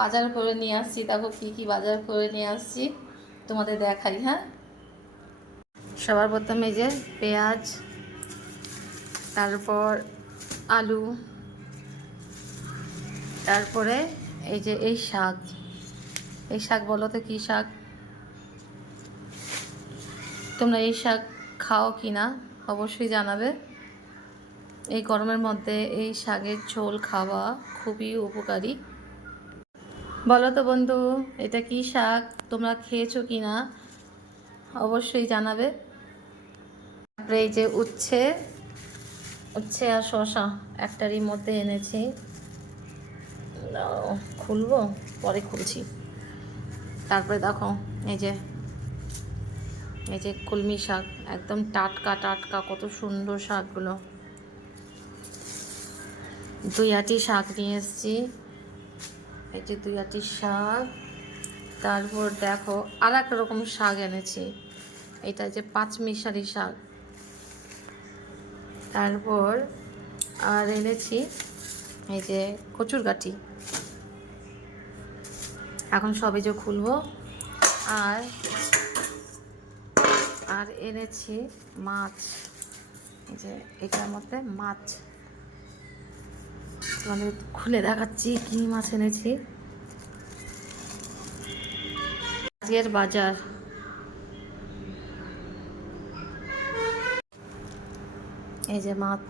বাজার করে নিয়ে আসছি। দেখো কি কি বাজার করে নিয়ে আসছি, তোমাদের দেখাই। হ্যাঁ, সবার প্রথমে এই যে পেঁয়াজ, তারপর আলু, তারপরে এই যে এই শাক। এই শাক বলো তো কী শাক? তোমরা এই শাক খাও কি না অবশ্যই জানাবে। এই গরমের মধ্যে এই শাকের ঝোল খাওয়া খুবই উপকারী। বলো তো বন্ধু, এটা কি শাক? তোমরা খেয়েছো কি না অবশ্যই জানাবে। তারপরে এই যে উচ্ছে, উচ্ছে আর শসা একটারই মধ্যে এনেছি। খুলবো, পরে খুলছি। তারপরে দেখো এই যে এই যে কলমি শাক, একদম টাটকা টাটকা, কত সুন্দর শাকগুলো। দুই আটি শাক নিয়ে এসেছি, এই যে দুই আটি শাক। তারপর দেখো আর এক রকম শাক এনেছি, এটা যে পাঁচমিশালি শাক। তারপর আর এনেছি এই যে কচুরগাঠি। এখন সবে যে খুলবো। আর আর এনেছি মাছ, এই যে এটার মধ্যে মাছ। তোমাদের খুলে দেখাচ্ছি কি মাছ এনেছি। আজকের বাজার এই যে মাছ।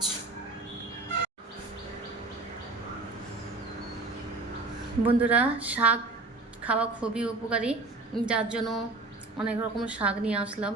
বন্ধুরা, শাক খাওয়া খুবই উপকারী, যার জন্য অনেক রকম শাক নিয়ে আসলাম।